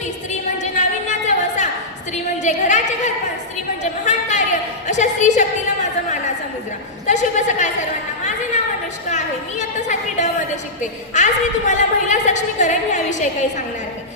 शक्ती, स्त्री म्हणजे नाविन्याचा वसा, स्त्री म्हणजे घराचे घरपण, स्त्री म्हणजे महान कार्य, अशा स्त्री शक्तीला माझा मानाचा मुजरा. तर शुभ सकाळ सर्वांना. माझे नाव अनुष्का आहे. मी इयत्ता 7वी ड मध्ये शिकते. आज मी तुम्हाला महिला सक्षमीकरण याविषयी काही सांगणार आहे.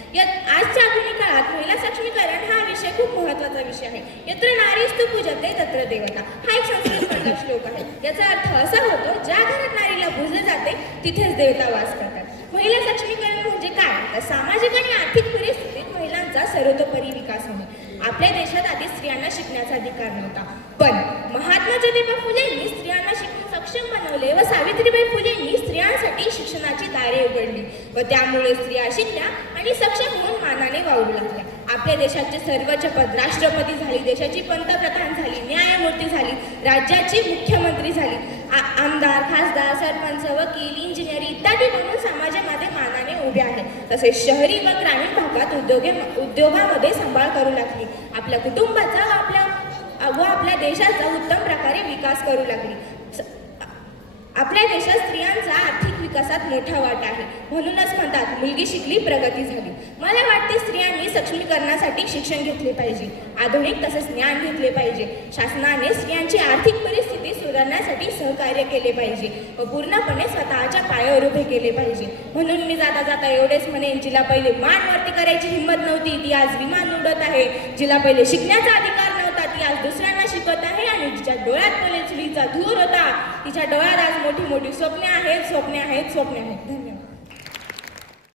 आजच्या आधुनिक काळात महिला सक्षमीकरण हा विषय खूप महत्त्वाचा विषय आहे. यत्र नारीस्तु पूजते तत्र देवता हा एक संस्कृत मधला श्लोक आहे. याचा अर्थ असा होतो, ज्या घरात नारीला पूजले जाते तिथेच देवता वास करतात. महिला सक्षमीकरण म्हणजे काय? तर सामाजिक आणि आर्थिक परिस्थितीत महिलांचा सर्वतोपरी विकास होणे. आपल्या देशात आधी स्त्रियांना शिकण्याचा अधिकार नव्हता, पण महात्मा ज्योतिबा फुलेंनी स्त्रियांना शिकून सक्षम बनवले व सावित्रीबाई फुलेंनी स्त्रियांसाठी शिक्षणाची दारे उघडली व त्यामुळे स्त्रिया शिकल्या आणि सक्षम होऊन मानाने वावरू लागल्या. आपल्या देशाचे सर्वोच्च पद राष्ट्रपती झाली, देशाची पंतप्रधान झाली, न्यायमूर्ती झाली, राज्याची मुख्यमंत्री झाली, आमदार, खासदार, सरपंच, वकील, इंजिनियर इत्यादी म्हणून समाजामध्ये मानाने उभे आहेत. तसेच शहरी व ग्रामीण भागात उद्योगामध्ये सांभाळ करू लागली. आपल्या कुटुंबाचा व आपल्या देशाचा उत्तम प्रकारे विकास करू लागली. आपल्या देशात स्त्रियांचा आर्थिक विकासात मोठा वाटा आहे. म्हणूनच म्हणतात, मुलगी शिकली प्रगती झाली. मला वाटते स्त्रियांनी सक्षमीकरणासाठी शिक्षण घेतले पाहिजे, आधुनिक तसेच ज्ञान घेतले पाहिजे. शासनाने स्त्रियांची आर्थिक परिस्थिती सुधारण्यासाठी सहकार्य केले पाहिजे व पूर्णपणे स्वतःच्या पायावर उभे केले पाहिजे. म्हणून मी जाता जाता एवढेच म्हणेन, जिला पहिले मान वरती करायची हिंमत नव्हती ती आज विमान उडत आहे. जिला पहिले शिकण्याचा अधिकार नव्हता ती आज दुसऱ्यांना शिकवत आहे. आणि जिच्या डोळ्यात पहिले चुलीचा धूर होता तिच्या डोळ्यात आज मोठी मोठी स्वप्ने आहेत, स्वप्ने आहेत, स्वप्ने आहेत.